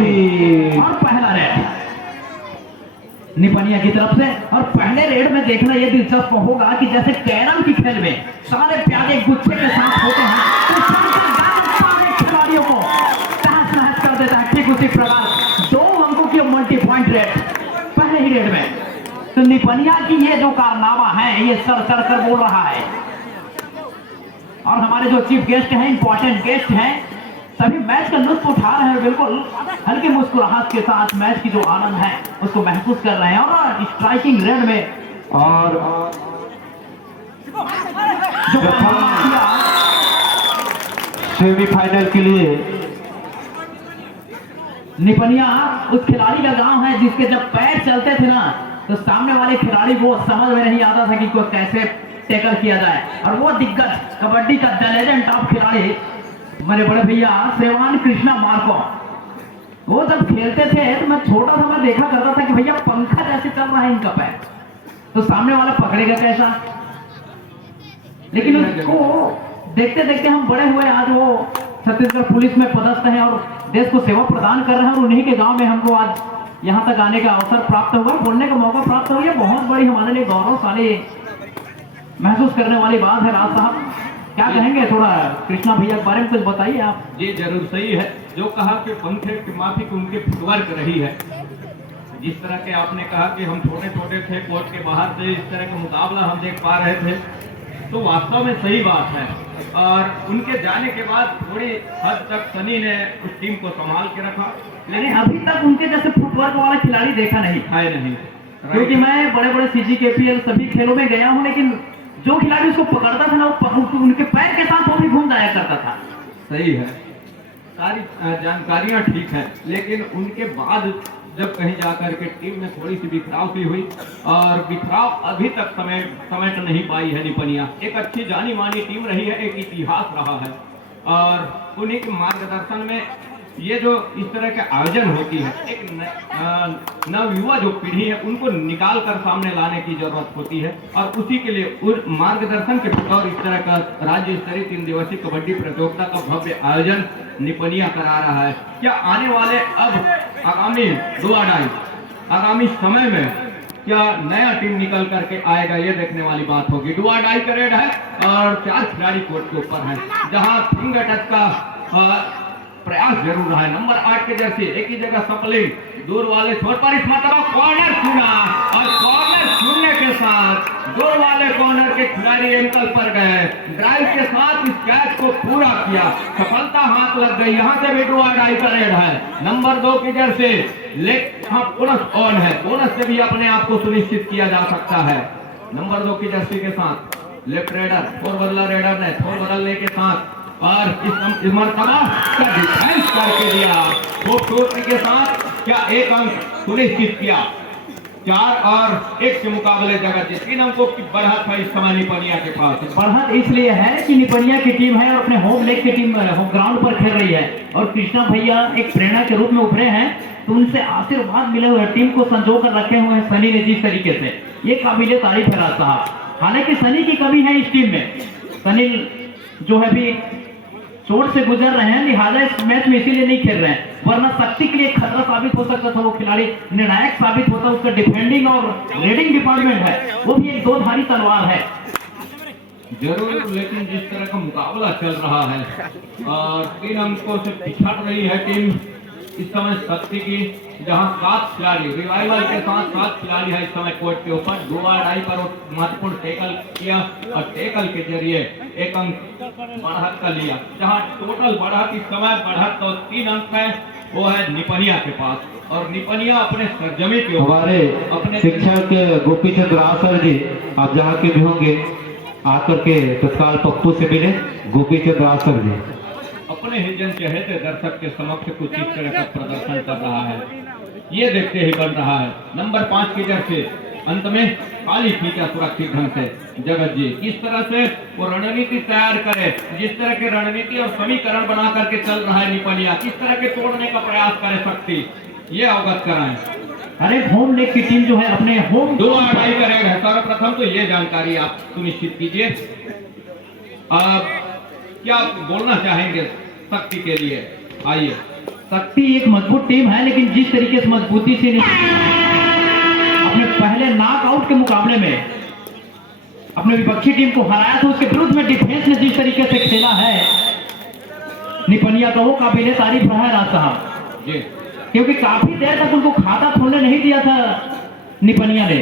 और पहला रेड निपनिया की तरफ से। और पहले रेड में देखना यह दिलचस्प होगा कि जैसे कैरम की खेल में सारे प्यादे गुच्छे के साथ होते हैं तो सारे खिलाड़ियों को तहस नहस कर देता है। ठीक उसी प्रकार 2 अंकों की मल्टी पॉइंट रेड पहले ही रेड में। तो निपनिया की ये जो कारनामा है ये सर चढ़ कर बोल रहा है। और हमारे जो चीफ गेस्ट हैं, इंपॉर्टेंट गेस्ट हैं, सभी मैच का लुत्फ उठा रहे हैं, बिल्कुल हल्के मुस्कुराहट के साथ मैच की जो आनंद है उसको महसूस कर रहे हैं। और स्ट्राइकिंग रेड में और जो सेमीफाइनल के लिए निपनिया उस खिलाड़ी का गांव है जिसके जब पैर चलते थे ना तो सामने वाले खिलाड़ी को समझ में नहीं आता था कि को कैसे टैकल किया जाए। और वो दिग्गज कबड्डी का द लेजेंड टॉप खिलाड़ी मेरे बड़े भैया श्रीमान कृष्णा मार्को, वो जब खेलते थे तो मैं छोटा था, मैं देखा करता था कि भैया पंखा जैसे चल रहा है इनका पैर, तो सामने वाला पकड़ेगा कैसा। लेकिन उसको देखते देखते हम बड़े हुए, आज वो छत्तीसगढ़ पुलिस में पदस्थ हैं और देश को सेवा प्रदान कर रहे हैं। और उन्हीं के गांव में हमको आज यहाँ तक आने का अवसर प्राप्त हुआ, बोलने का मौका प्राप्त हुआ। बहुत बड़ी हमारे लिए गौरवशाली महसूस करने वाली बात है। राज साहब क्या कहेंगे, थोड़ा कृष्णा भैया के बारे में कुछ बताइए आप। जी जरूर, सही है जो कहा कि पंखे की माफिक उनके फुटवर्क रही है। जिस तरह के आपने कहा कि हम छोटे छोटे थे, कोर्ट के बाहर से इस तरह का मुकाबला हम देख पा रहे थे, तो वास्तव में सही बात है। और उनके जाने के बाद थोड़ी हद तक सनी ने उस टीम को संभाल के रखा, लेकिन अभी तक उनके जैसे फुटवर्क वाला खिलाड़ी देखा नहीं है नहीं। क्योंकि मैं बड़े बड़े सीजी केपीएल सभी खेलों में गया हूं, लेकिन जो खिलाड़ी उसको पकड़ता था ना वो उनके पैर के साथ वो भी घूम जाया करता था। सही है, सारी जानकारियां ठीक है, लेकिन उनके बाद जब कहीं जाकर के टीम में थोड़ी सी बिखराव सी हुई, और बिखराव अभी तक समेट नहीं पाई है निपनिया। एक अच्छी जानी मानी टीम रही है, एक इतिहास रहा है, और उन्हीं के मार्गदर्शन में ये जो इस तरह के आयोजन होती है, एक नवयुवा जो पीढ़ी है उनको निकाल कर सामने लाने की जरूरत होती है। और उसी के लिए मार्गदर्शन के बतौर इस तरह का राज्य स्तरीय 3 दिवसीय कबड्डी प्रतियोगिता का भव्य आयोजन निपनिया करा रहा है। क्या आने वाले अब आगामी 2 आगामी समय में क्या नया टीम निकल करके आएगा, ये देखने वाली बात होगी। 2 का रेड है और 4 खिलाड़ी कोर्ट के ऊपर है, जहां फिंगर टच का प्रयास जरूर रहा है। नंबर 8 के जैसे एक ही जगह सपलिंग दूर वाले छोर पर इस मतलब कॉर्नर चुना, और कॉर्नर चुनने के साथ दूर वाले कॉर्नर के खिलाड़ी एंकल पर गए, ड्राइव के साथ इस कैच को पूरा किया, सफलता हाथ लग गई। यहाँ से भी 2 का रेड है। नंबर 2 की जर्सी लेग बोनस ऑन है, बोनस से भी अपने आप को सुनिश्चित किया जा सकता है। नंबर 2 की जर्सी के साथ लेफ्ट रेडर फोर बदला रेडर ने फोर बदलने के साथ और इस मरतबा का डिफेंस करके दिया, खूबसूरती के साथ क्या 1 अंक सुनिश्चित किया। 4 और 1 के मुकाबले जगह 3 अंकों की बढ़त है इस समय निपनिया के पास। बढ़त इसलिए है कि निपनिया की टीम है और अपने होम लेग की टीम होम ग्राउंड पर खेल रही है, और कृष्णा भैया एक प्रेरणा के रूप में उभरे हैं, तो उनसे आशीर्वाद मिले हुए टीम को संजो कर रखे हुए हैं सनी ने जिस तरीके से, ये काबिले तारीफ है राज साहब। हालांकि सनी की कमी है इस टीम में, सनी जो है भी चोट से गुजर रहे हैं, लिहाजा इस मैच में इसीलिए नहीं खेल रहे हैं, वरना शक्ति के लिए खतरा साबित हो सकता था। वो खिलाड़ी निर्णायक साबित होता, उसका डिफेंडिंग और रेडिंग डिपार्टमेंट है, वो भी एक 2-धारी तलवार है जरूर। लेकिन जिस तरह का मुकाबला चल रहा है और 3 अंकों से पिछड़ रही है टीम इस समय शक्ति की, जहां 7 खिलाड़ी रिवाइवल के साथ 7 खिलाड़ी है इस समय कोर्ट के ऊपर। 2 पर महत्वपूर्ण टैकल किया और टैकल के जरिए 1 अंक बढ़त का लिया, जहां टोटल बढ़त इस समय बढ़त तो 3 अंक है, वो है निपनिया के पास। और निपनिया अपने सरजमी के हमारे अपने शिक्षक गोपी चंद्र राव सर जी, आप जहाँ के भी होंगे आकर के तत्काल पप्पू से मिले। गोपी चंद्र राव सर जी अपने ही जन चहेते दर्शक के समक्ष कुछ इस तरह का प्रदर्शन कर रहा है, ये देखते ही बन रहा है। नंबर 5 की जर्सी अंत में खाली खींचा सुरक्षित ढंग से जगत जी, किस तरह से वो रणनीति तैयार करे, जिस तरह के रणनीति और समीकरण बना करके चल रहा है निपनिया, किस तरह के तोड़ने का प्रयास करे शक्ति, ये अवगत कराएं। अरे होम लेग की टीम जो है अपने होम 2 करेगा। सर्वप्रथम तो ये जानकारी आप सुनिश्चित कीजिए। अब क्या बोलना चाहेंगे शक्ति के लिए, आइए। शक्ति एक मजबूत टीम है, लेकिन जिस तरीके से मजबूती से अपने पहले नॉकआउट के मुकाबले में अपने विपक्षी टीम को हराया था, उसके विरुद्ध में डिफेंस ने जिस तरीके से खेला है निपनिया का, वो काबिले तारीफ है राज साहब जी। क्योंकि काफी देर तक उनको खाता खोलने नहीं दिया था निपनिया ने।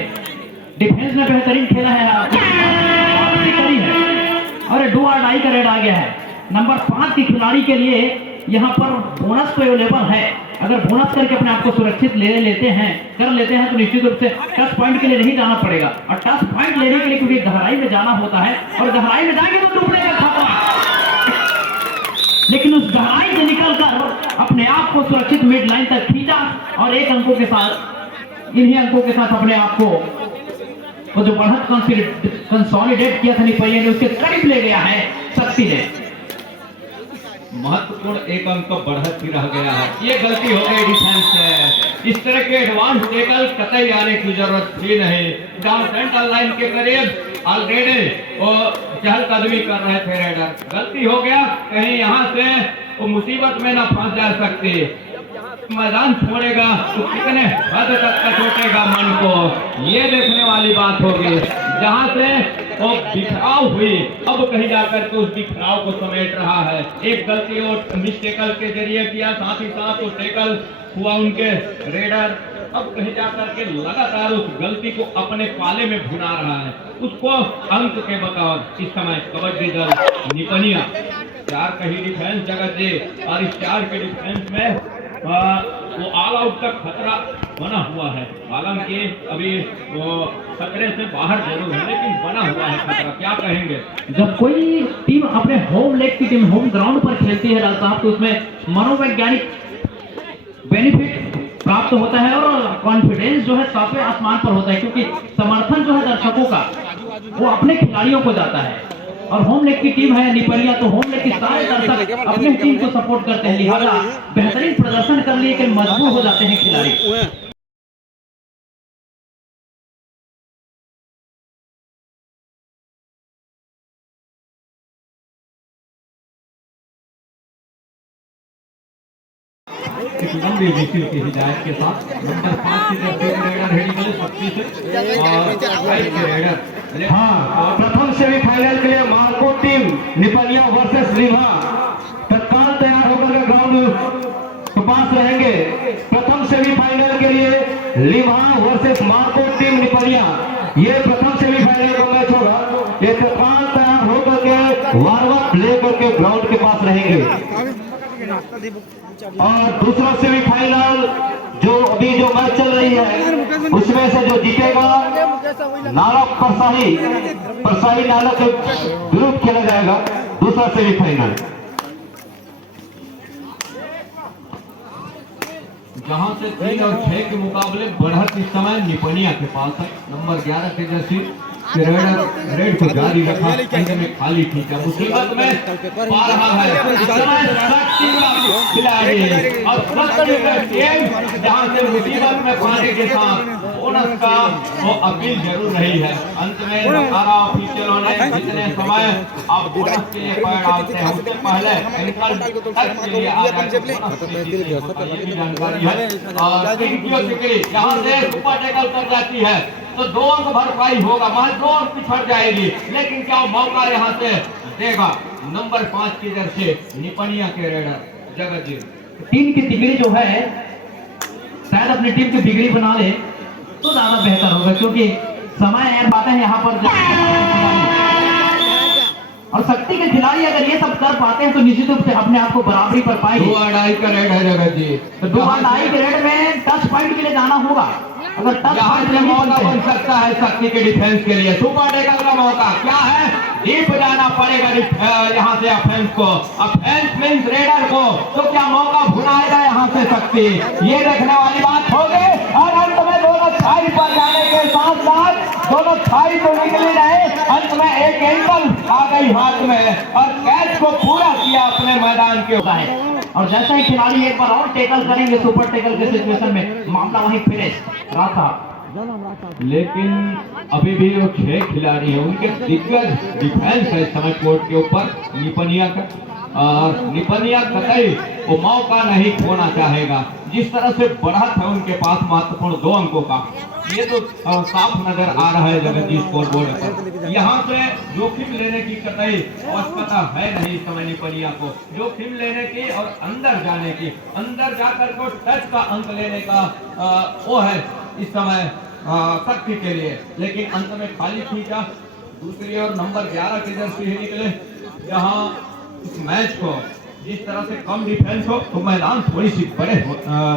डिफेंस ने बेहतरीन खेला है, वापसी करी है और डू और डाई का रेड आ गया है। नंबर 5 के खिलाड़ी के लिए यहाँ पर बोनस तो अवेलेबल है। अगर बोनस करके अपने आप को सुरक्षित ले लेते हैं तो निश्चित रूप से टच पॉइंट के लिए नहीं जाना पड़ेगा। और टच पॉइंट लेने के लिए क्योंकि गहराई में जाना होता है और गहराई में जाएंगे तो डूबने का खतरा, लेकिन उस गहराई से निकलकर अपने आप को सुरक्षित मिड लाइन तक खींचा और इन्हीं अंकों के साथ अपने आप को वो जो बढ़त कंसोलिडेट किया था निपनिया ने, उसके करीब ले गया है शक्ति ने। महत्वपूर्ण एक अंक तो बढ़त ही रह गया है। ये गलती हो गई डिफेंस से। इस तरह के एडवांस टेकल कतई आने की जरूरत थी नहीं। डाउन सेंटर लाइन के करीब ऑलरेडी वो चहलकदमी कर रहे थे रेडर, गलती हो गया। कहीं यहाँ से वो मुसीबत में ना फंस जा सकती। मैदान छोड़ेगा तो कितने हद तक कचोटेगा मन को, ये देखने वाली बात होगी। जहाँ से वो बिखराव हुई, अब कहीं जाकर के उस बिखराव को समेट रहा है। एक गलती और मिस टेकल के जरिए किया, साथ ही साथ वो टेकल हुआ उनके रेडर, अब कहीं जाकर के लगातार उस गलती को अपने पाले में भुना रहा है। उसको अंक के बतौर इस समय कबड्डी दल निपनिया 4 कहीं डिफेंस जगत जी, और इस 4 के डिफेंस में वो ऑल आउट का खतरा बना हुआ है। हालांकि अभी वो खतरे से बाहर जरूर है, लेकिन बना हुआ है खतरा। क्या कहेंगे? जब कोई टीम अपने होम लेग की टीम होम ग्राउंड पर खेलती है राज साहब, तो उसमें मनोवैज्ञानिक बेनिफिट प्राप्त होता है और कॉन्फिडेंस जो है सातवें आसमान पर होता है, क्योंकि समर्थन जो है दर्शकों का वो अपने खिलाड़ियों को जाता है। और होम लेग की टीम है निपनिया, तो होम लेग की सारे दर्शक अपने टीम को सपोर्ट करते हैं, लिहाजा बेहतरीन प्रदर्शन कर लिए मजबूर हो जाते हैं खिलाड़ी। एक लंबी विकेट की हिदायत के साथ नंबर 5 की तरफ से रेडर हेडी करे 36 और 5 के रेडर। हाँ, प्रथम सेमीफाइनल के लिए मार्को टीम निपनिया वर्सेस लिम्हा तत्काल तैयार होकर के ग्राउंड के पास रहेंगे। प्रथम सेमीफाइनल के लिए लिम्हा वर्सेस मार्को टीम निपनिया, ये प्रथम सेमीफाइनल का मैच होगा। ये तत्काल तैयार होकर के वार्म अप लेकर के ग्राउंड के पास रहेंगे। और दूसरा सेमीफाइनल जो अभी जो मैच चल रही है, उसमें से जो जीतेगा नालक परसाही नालक के विरुद्ध खेला जाएगा दूसरा सेमीफाइनल। जहां से 3 और 6 के मुकाबले बढ़त इस समय निपनिया के पास है। नंबर 11 के जर्सी रेड को जारी रखा, अंदर में खाली ठीक है, मुसीबत में पा रहा है खिलाड़ी और जहाँ से मुसीबत में पाने के साथ बोनस का वो अपील जरूर रही है। अंत में सारा ऑफिशियलों ने जितने समय आप बोनस के लिए पैर डालते हैं, उससे पहले एंकल टच के लिए ये भी जानकारी है। और यहाँ से सुपर टैकल कर जाती है तो 2 अंक भरपाई होगा, महज 2 अंक पिछड़ जाएगी, लेकिन क्या मौका यहाँ से देगा नंबर 5 की जर्सी निपनिया के रेडर जगत जी। टीम की डिग्री जो है शायद अपनी टीम की डिग्री बना ले तो ज्यादा बेहतर होगा, क्योंकि समय बातें हैं यहाँ पर। और शक्ति के खिलाड़ी अगर ये सब कर पाते हैं तो निश्चित रूप से अपने आप को बराबरी पर पाएंगे। 2-2.5 का रेड है जगत जी, तो 2-2.5 के रेड में टच पॉइंट के लिए जाना होगा। अगर टच पॉइंट नहीं मौका बन सकता है शक्ति के डिफेंस के लिए, सुपर टैकल का मौका क्या है, डीप जाना पड़ेगा यहाँ से ऑफेंस को, ऑफेंस मींस रेडर को, तो क्या मौका भुनाएगा यहाँ से शक्ति, ये देखने वाली बात होगी। और अंत में दोनों थाई पर जाने के साथ साथ दोनों थाई तो निकली रहे, अंत में एक एंकल आ गई हाथ में और कैच को पूरा किया अपने मैदान के ऊपर। और जैसा ही खिलाड़ी एक बार और टैकल करेंगे सुपर टैकल के सिचुएशन में, मामला वहीं फिनिश रास्ता। लेकिन अभी भी वो 6 खिलाड़ी हैं, उनके दिग्गज डिफेंस है समय कोर्ट के ऊपर निपनिया का। और निपनिया कतई वो मौका नहीं खोना चाहेगा। जिस तरह से बढ़त है उनके पास महत्वपूर्ण 2 अंकों का, ये तो साफ नजर आ रहा है जगत जी स्कोर बोर्ड पर। यहाँ से जोखिम लेने की कतई आवश्यकता है नहीं इस समय निपनिया को, जोखिम लेने की और अंदर जाने की, अंदर जाकर को टच का अंक लेने का वो है इस समय शक्ति के लिए। लेकिन अंत में खाली खींचा। दूसरी ओर नंबर 11 के जर्सी ही निकले, जहां इस मैच को जिस तरह से कम डिफेंस हो तो मैदान थोड़ी सी बड़े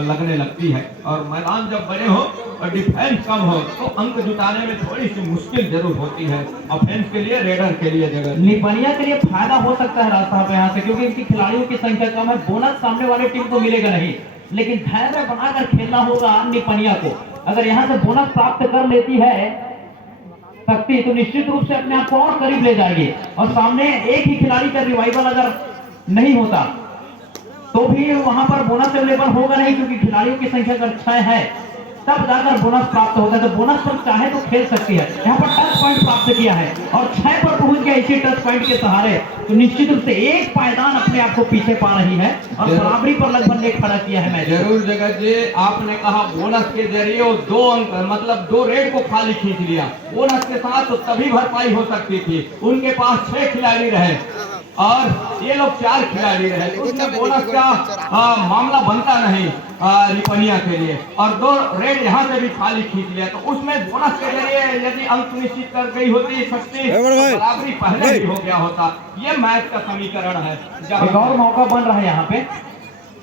लगने लगती है, और मैदान जब बड़े हो और डिफेंस कम हो तो अंक जुटाने में थोड़ी सी मुश्किल जरूर होती है ऑफेंस के लिए, रेडर के लिए। जगह निपनिया के लिए फायदा हो सकता है रास्ता पे यहाँ से, क्योंकि इनकी खिलाड़ियों की संख्या कम है, बोनस सामने वाले टीम को मिलेगा नहीं, लेकिन धैर्य बनाकर खेलना होगा निपनिया को। अगर यहाँ से बोनस प्राप्त कर लेती है शक्ति तो निश्चित रूप से अपने आप को और करीब ले जाएगी, और सामने एक ही खिलाड़ी का रिवाइवल अगर नहीं होता तो भी वहां पर बोनस अवेलेबल होगा नहीं, क्योंकि खिलाड़ियों की संख्या अगर 6 है तब जाकर बोनस प्राप्त होता है। तो बोनस पर चाहे तो खेल सकती है। यहाँ पर टच पॉइंट प्राप्त किया है और 6 पर पहुंच गया इसी टच पॉइंट के सहारे, तो निश्चित रूप से एक पायदान अपने आप को पीछे पा रही है और बराबरी पर लगभग एक खड़ा किया है मैच। जरूर जगत जी, आपने कहा बोनस के जरिए वो 2 अंक मतलब 2 रेड को खाली खींच लिया। बोनस के साथ तो तभी भरपाई हो सकती थी, उनके पास 6 खिलाड़ी रहे और ये लोग 4 खिलाड़ी रहे, तो उसमें बोनस का मामला बनता नहीं निपनिया के लिए, और 2 रेड यहाँ से भी खाली खींच लिया, तो उसमें बोनस के जरिए यदि अंक निश्चित कर गई होती शक्ति बराबरी पहले ही हो गया होता। ये मैच का समीकरण है। एक और मौका बन रहा है यहाँ पे,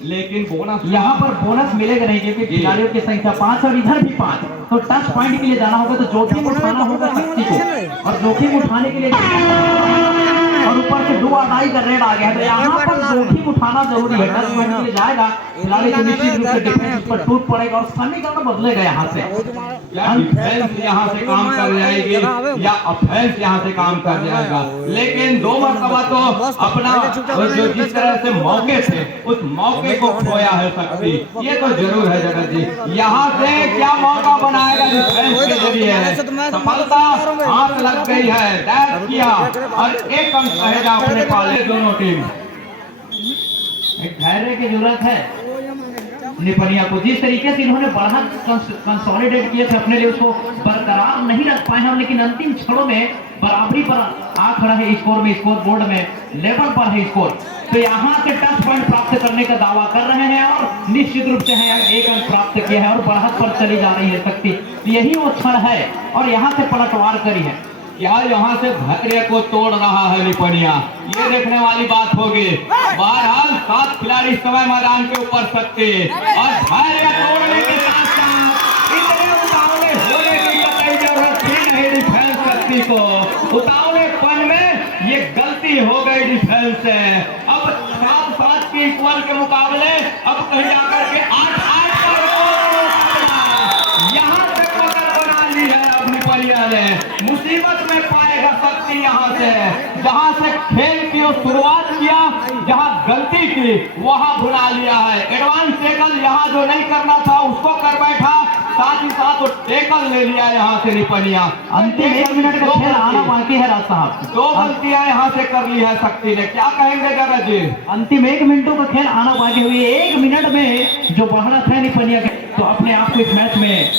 लेकिन बोनस यहाँ पर बोनस मिलेगा नहीं, क्योंकि खिलाड़ियों की संख्या 5 और इधर भी 5, तो टच पॉइंट के लिए जाना होगा, तो जोखिम उठाना होगा शक्ति को, और जोखिम उठाने के लिए और ऊपर से 2 अदाई का रेड आ गया, तो यहाँ पर जोखिम उठाना जरूरी है। टच पॉइंट के लिए जाएगा खिलाड़ी तो निश्चित रूप से डिफेंस पर टूट पड़ेगा और समीकरण बदलेगा यहाँ से। या डिफेंस यहाँ से काम कर जाएगी या ऑफेंस यहाँ से काम कर जाएगा, लेकिन 2 मरतबा तो अपना जो जिस तरह से मौके थे उस मौके को खोया है शक्ति, ये तो जरूर है जगत जी। यहाँ से क्या मौका बनाएगा डिफेंस के जरिए, सफलता हाथ लग गई है, डैश किया और 1 अंक रहेगा अपने पाले दोनों टीम। एक धैर्य की जरूरत है निपनिया को। जिस तरीके से इन्होंने बढ़त कंसोलिडेट किए थे अपने लिए, उसको बरकरार नहीं रख पाए हम, लेकिन अंतिम क्षणों में बराबरी पर आ खड़ा है स्कोर में, स्कोर बोर्ड में लेवल पर है स्कोर। तो यहाँ से टच पॉइंट प्राप्त करने का दावा कर रहे हैं और निश्चित रूप से है 1 अंक प्राप्त किया है और बढ़त पर चली जा रही है शक्ति। यही वो क्षण है और यहाँ से पलटवार करी है। क्या यहाँ से धैर्य को तोड़ रहा है निपनिया, ये देखने वाली बात होगी। बहरहाल 7 खिलाड़ी इस समय मैदान के ऊपर सकते और धैर्य तोड़ने के साथ साथ इतने उतावले होने की कोई जरूरत ही नहीं डिफेंस शक्ति को। उतावलेपन में ये गलती हो गई डिफेंस से। अब 7-7 के इक्वल के मुकाबले अब कहीं जाकर के 8-8 पर यहाँ से पकड़ बना ली है। अब निपनिया ने मुसीबत में पाएगा शक्ति यहाँ से, जहाँ से खेल की शुरुआत किया, जहाँ गलती की वहाँ भुला लिया है। एडवांस टेकल यहाँ जो नहीं करना था उसको कर बैठा, साथ ही साथ वो टेकल ले लिया यहाँ से निपनिया। अंतिम 1 मिनट का खेल आना बाकी है राज साहब। 2 गलतियां यहाँ से कर ली है शक्ति ने, क्या कहेंगे जगत जी? अंतिम 1 मिनटों का खेल आना बाकी हुई है। 1 मिनट में जो बढ़त है निपनिया के, तो अपने आप को इस मैच में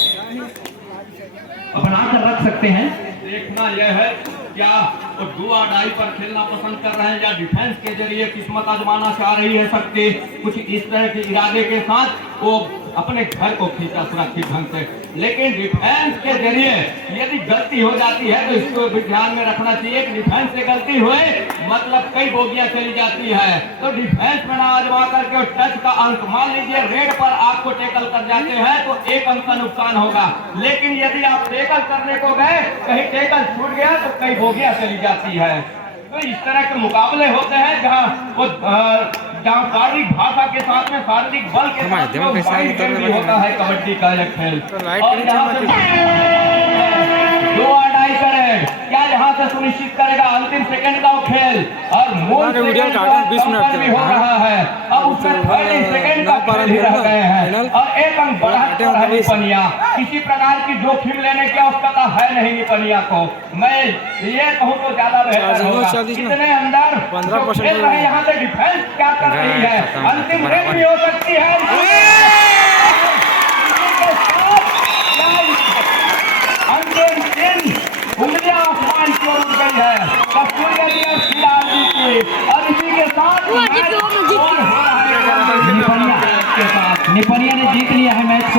बनाकर रख सकते हैं। देखना यह है क्या वो डू और डाई पर खेलना पसंद कर रहे हैं या डिफेंस के जरिए किस्मत आजमाना चाह रही है शक्ति। कुछ इस तरह के इरादे के साथ वो अपने घर को खींचा सुरक्षित ढंग से, लेकिन डिफेंस के जरिए यदि गलती हो जाती है तो इसको भी ध्यान में रखना चाहिए कि डिफेंस से गलती हुए मतलब कई बोगियां चली जाती है। तो डिफेंस में ना आजमा करके टच का अंक, मान लीजिए रेड पर आपको टेकल कर जाते हैं तो 1 अंक का नुकसान होगा, लेकिन यदि आप टेकल करने को गए कहीं टेकल छूट गया तो कई बोगियां चली जाती है। तो इस तरह के मुकाबले होते हैं जहाँ शारीरिक भाषा के साथ में शारीरिक बल के साथ में होता है कबड्डी का एक खेल। और यहाँ से 2 अड़ाई करें, क्या यहाँ से सुनिश्चित करेगा अंतिम सेकंड का वो खेल और मूल वीडियो सेकंड काटो, 20 मिनट भी हो रहा है। अब उसमें 30 सेकंड का खेल ही रह गए हैं और एक अंक बढ़त है निपनिया। किसी प्रकार की जोखिम लेने की आवश्यकता है नहीं निपनिया को। मैं ये कहूँ तो ज्यादा बेहतर होगा। इतने अंदर 15% खेल रहे यहाँ से डिफेंस क्या कर रही है, अंतिम रेड भी हो सकती है। अंतिम 3 उंगलियां आसमान की ओर उठ गई है कस्तूरिया जी और सिराज जी की और इसी के साथ मैच और हो रहा है निपनिया ने जीत लिया है मैच को।